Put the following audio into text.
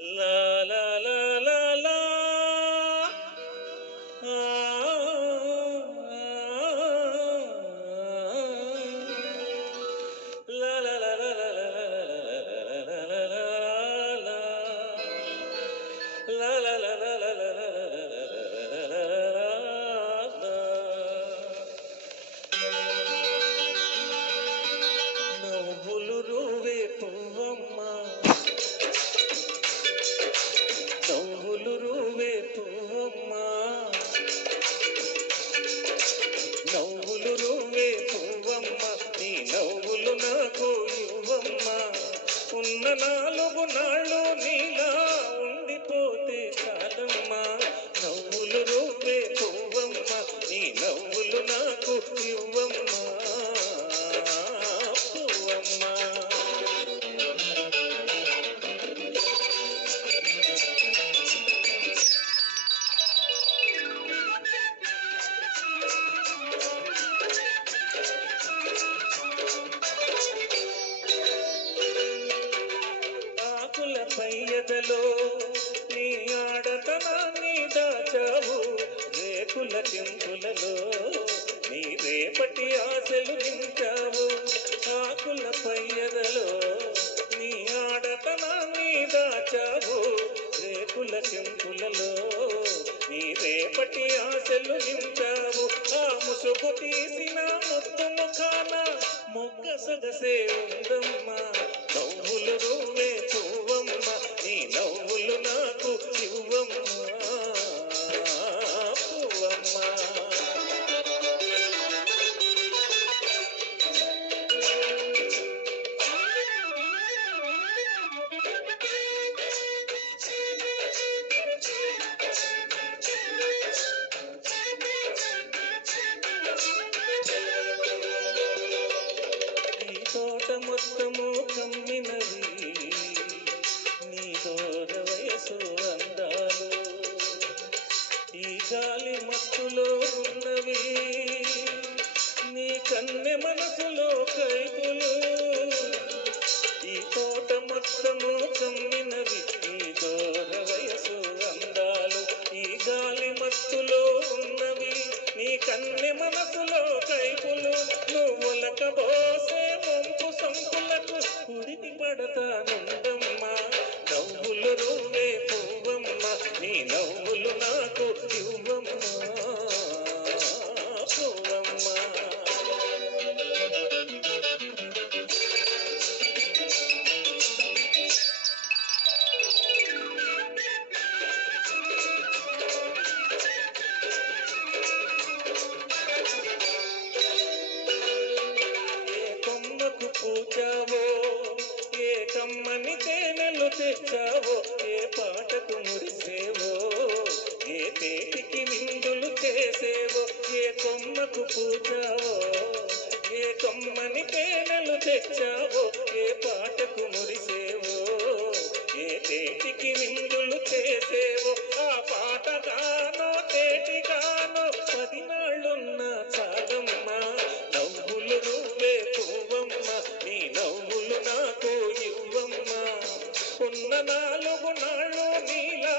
లా లా లా లా లా ఆ, లా లా లా లా లా లా లా లా లా లా. La la la la la la la la la la la. నవ్వులు రువే పువ్వమ్మ, నవ్వులు రువే పువ్వమ్మ, నవ్వులు రువే పువ్వమ్మ, నీ నవ్వులు నాకు ఇవ్వమ్మ. ఉన్న 4 నాళ్ళు నీలా ఉండిపోతే చాలమ్మా. నవ్వులు రువే పువ్వమ్మ, నీ నవ్వులు నాకు ఇవ్వమ్మా పువ్వమ్మ. ఆకులపై ఎదలో నీ ఆడతనాన్ని దాచావు, రేకుల కెంపులలో నీ రేపటి ఆశలు నింపావు. ఆకులపై ఎదలో నీ ఆడతనాన్ని దాచావు, రేకుల కెంపులలో నీ రేపటి ఆశలు నింపావు. ఆ ముసుగు తీసిన ముద్దు ముఖాన మొగ్గ సొగసే ఉందమ్మా. నవ్వులు రువే పువ్వమ్మ, నీ నవ్వులు నాకు ఇవ్వమ్మా పువ్వమ్మ. ఈ తోట మొత్తము కమ్మినవి నీ దూర వయసు అందాలు, ఈ గాలి మత్తులో ఉన్నవి నీ కన్నె మనసులో కైపులు. ఈ తోట మొత్తము కమ్మినవి నీ దూర వయసు అందాలు, ఈ గాలి మత్తులో ఉన్నవి నీ కన్నె మనసులో కైపులు. నువ్వులక బోసే ముంపు సంపులకు ఉడికి పడతానుందమ్మా. నవ్వులు రువే పువ్వమ్మ, నీ నవ్వులు నాకు ఇవ్వమ్మా పువ్వమ్మ. ఏ కొమ్మకు పూచావో, ఏ కమ్మని తేనెలు తెచ్చావో, ఏ పాటకు మురిసేవో, ఏ తేటికి విందులు చేసేవో. ఏ కొమ్మకు పూచావో, ఏ కొమ్మని తేనెలు తెచ్చావో, ఏ పాటకు మురిసేవో, ఏ తేటికి విందులు చేసేవో. ఆ పాటగానో తేటిగానో 10 నాళ్ళున్న చాలమ్మా. నవ్వులు రువే పువ్వమ్మ, నీ నవ్వులు నాకు ఇవ్వమ్మా. ఉన్న 4 నాళ్ళు నీలా